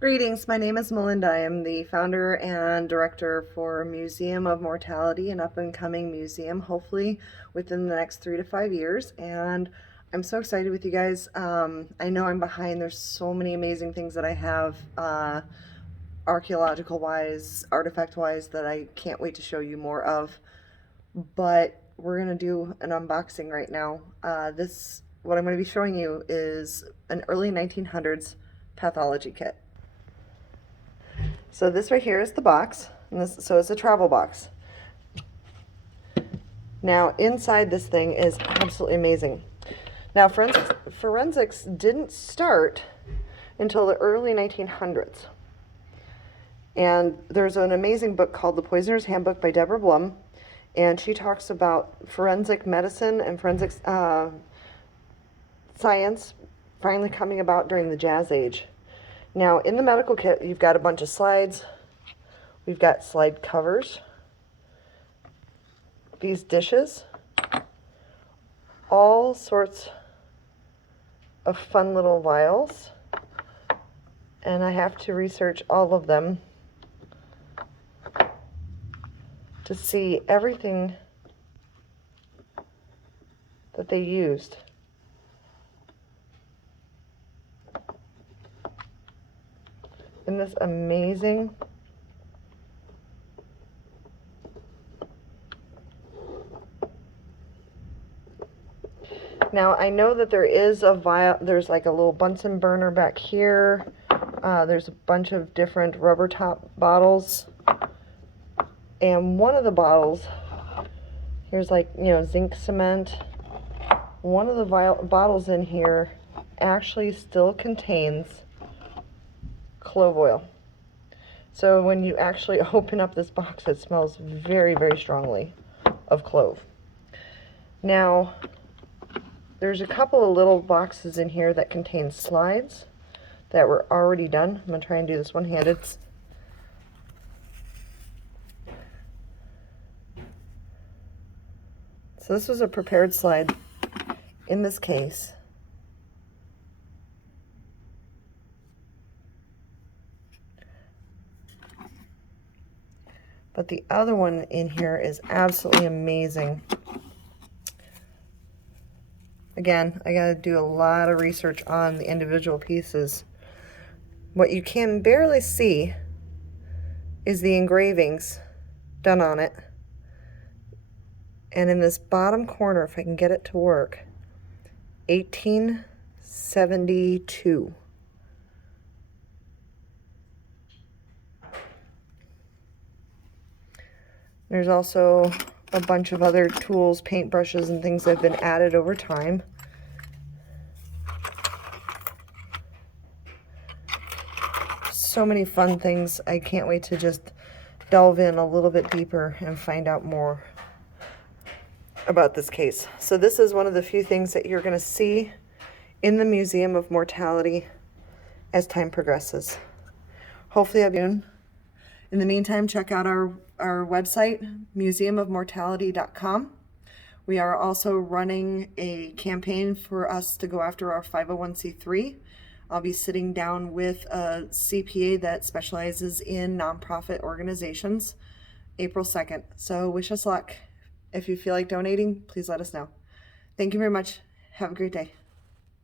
Greetings, my name is Melinda. I am the founder and director for Museum of Mortality, an up-and-coming museum, hopefully within the next 3 to 5 years. And I'm so excited with you guys. I know I'm behind. There's so many amazing things that I have, archaeological-wise, artifact-wise, that I can't wait to show you more of. But we're going to do an unboxing right now. What I'm going to be showing you is an early 1900s pathology kit. So this right here is the box, and so it's a travel box. Now inside this thing is absolutely amazing. Now forensics didn't start until the early 1900s. And there's an amazing book called The Poisoner's Handbook by Deborah Blum, and she talks about forensic medicine and forensic science finally coming about during the Jazz Age. Now, in the medical kit, you've got a bunch of slides. We've got slide covers, these dishes, all sorts of fun little vials, and I have to research all of them to see everything that they used. Isn't this amazing? Now I know that there is a vial, there's like a little Bunsen burner back here. There's a bunch of different rubber top bottles. And one of the bottles, here's like, zinc cement. One of the bottles in here actually still contains clove oil. So when you actually open up this box, it smells very, very strongly of clove. Now, there's a couple of little boxes in here that contain slides that were already done. I'm going to try and do this one-handed. So this was a prepared slide in this case. But the other one in here is absolutely amazing. Again, I got to do a lot of research on the individual pieces. What you can barely see is the engravings done on it. And in this bottom corner, if I can get it to work, 1872. There's also a bunch of other tools, paintbrushes, and things that have been added over time. So many fun things. I can't wait to just delve in a little bit deeper and find out more about this case. So this is one of the few things that you're going to see in the Museum of Mortality as time progresses. Hopefully I'll be soon. In the meantime, check out our website, museumofmortality.com. We are also running a campaign for us to go after our 501c3. I'll be sitting down with a CPA that specializes in nonprofit organizations April 2nd. So wish us luck. If you feel like donating, please let us know. Thank you very much. Have a great day.